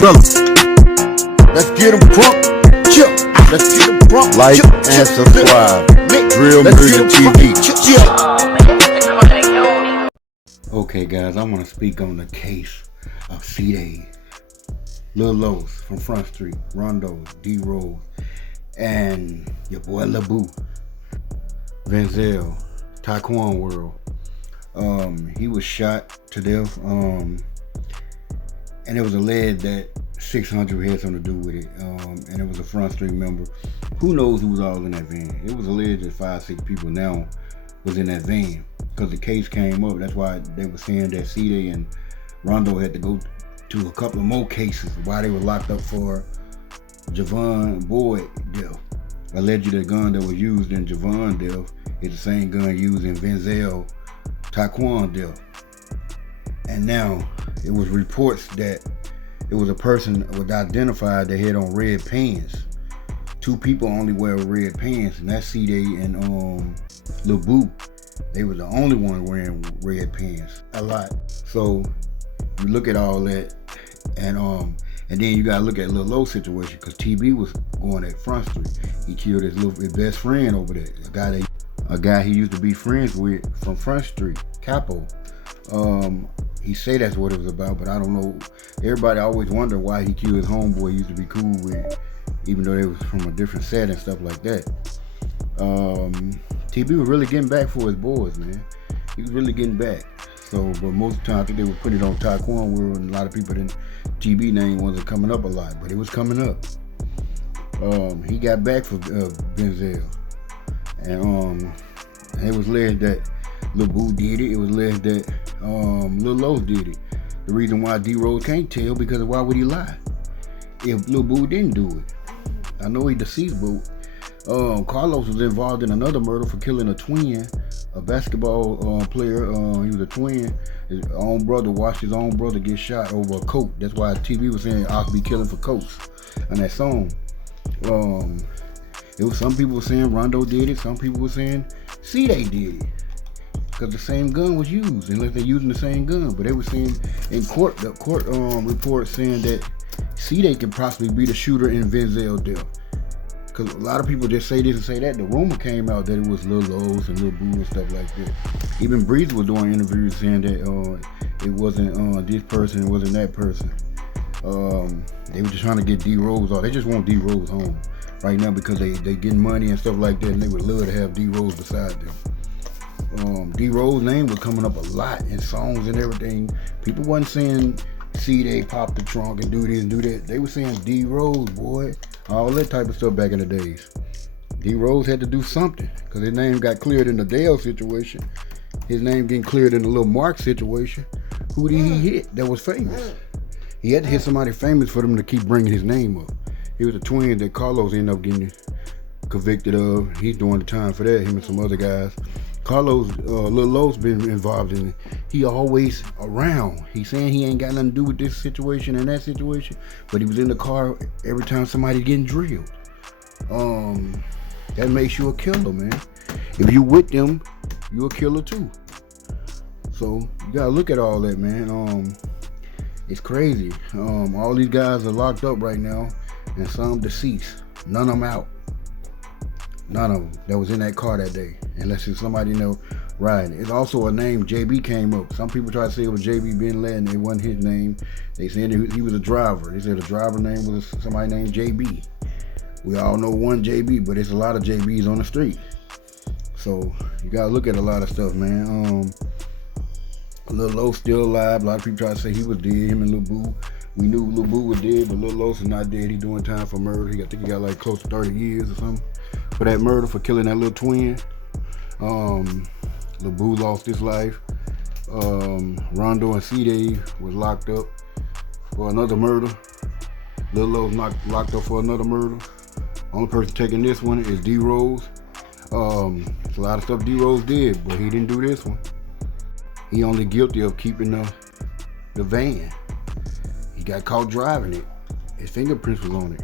fellas. Let's get them crunk. Chill. Let's get them crunk. Like and subscribe. Real Music TV. Okay, guys, I want to speak on the case of C-Day, Lil Los from Front Street, Rondo, D-Rose, and your boy LaBoo, Venzel, Taquan World. He was shot to death, and it was alleged that 600 had something to do with it, and it was a Front Street member. Who knows who was all in that van? It was alleged that 5-6 people now was in that van because the case came up. That's why they were saying that C-Day and Rondo had to go to a couple of more cases while they were locked up for Javon Boyd death. Allegedly, the gun that was used in Javon death is the same gun used in Venzel Taquan death. And now it was reports that it was a person that was identified that had on red pants. 2 people only wear red pants, and that's C-Day and LaBoo. They were the only one wearing red pants a lot. So you look at all that, and then you gotta look at Lil Lo's situation, because TB was going at Front Street. He killed his best friend over there, a guy he used to be friends with from Front Street, Capo. He say that's what it was about, but I don't know. Everybody always wonder why he killed his homeboy he used to be cool with, even though they was from a different set and stuff like that. TB was really getting back for his boys, man. He was really getting back. So, but most of the time I think they were putting it on Taquan World, and a lot of people didn't. TB name wasn't coming up a lot, but it was coming up. He got back for Venzel, and it was alleged that LaBoo did it. It was alleged that Lil Los did it. The reason why D-Rose can't tell, because why would he lie if LaBoo didn't do it? I know he deceased, but Carlos was involved in another murder for killing a twin, a basketball player. He was a twin. His own brother watched his own brother get shot over a coat. That's why TV was saying I could be killing for coats on that song. It was some people were saying Rondo did it. Some people were saying C-Day did it, because the same gun was used, unless they're using the same gun. But they were saying in court, the court report saying that C-Day could possibly be the shooter in Venzel death. Because a lot of people just say this and say that. The rumor came out that it was Lil Los and LaBoo and stuff like that. Even Breeze was doing interviews saying that it wasn't this person, it wasn't that person. They were just trying to get D-Rose off. They just want D-Rose home right now because they getting money and stuff like that, and they would love to have D-Rose beside them. D-Rose name was coming up a lot in songs and everything. People wasn't saying C-Day pop the trunk and do this and do that. They were saying D-Rose, boy. All that type of stuff back in the days. D-Rose had to do something, because his name got cleared in the Dale situation. His name getting cleared in the Lil Mark situation. Who did he hit that was famous? He had to hit somebody famous for them to keep bringing his name up. He was a twin that Carlos ended up getting convicted of. He's doing the time for that, him and some other guys. Carlos, Lil Los been involved in it. He always around. He's saying he ain't got nothing to do with this situation and that situation, but he was in the car every time somebody getting drilled. That makes you a killer, man. If you with them, you a killer too. So you gotta look at all that, man. It's crazy. All these guys are locked up right now, and some deceased. None of them out. None of them that was in that car that day, unless it's somebody riding. It's also a name, JB, came up. Some people try to say it was JB Bin Laden. It wasn't his name. They said he was a driver. They said the driver name was somebody named JB. We all know one JB, but it's a lot of JBs on the street. So you gotta look at a lot of stuff, man. Lil Los still alive. A lot of people try to say he was dead. Him and LaBoo. We knew LaBoo was dead, but Lil Los is not dead. He doing time for murder. I think he got like close to 30 years or something for that murder, for killing that little twin. LaBoo lost his life. Rondo and C-Day was locked up for another murder. Lil Los locked up for another murder. Only person taking this one is D-Rose. It's a lot of stuff D-Rose did, but he didn't do this one. He only guilty of keeping the van. He got caught driving it. His fingerprints was on it.